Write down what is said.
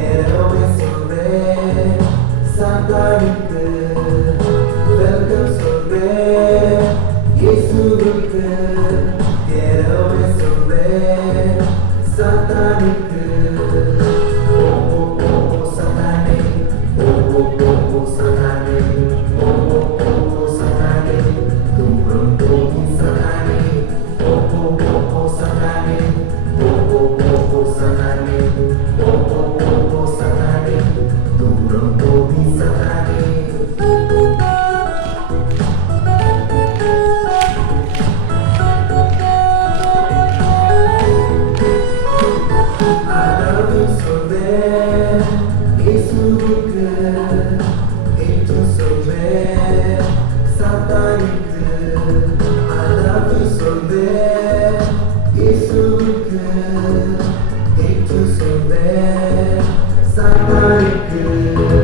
ஏறவே சொல்வேன் சாத்தானுக்கு வெல்கம் சொல்வேன் இயேசுவுக்கு ஏறவே சொல்வேன் சாத்தானுக்கு சாத்தானே சாத்தானே சாத்தானே தூரம் போகி சாத்தானே சாத்தானே சாத்தானே சாத்தானே தூரம் போகி சாத்தானே இயேசுவுக்கு என்று சொல்வேன் சாத்தானுக்கு அதாவது சொல்வேன் இயேசுவுக்கு என்று சொல்வேன் சாத்தானுக்கு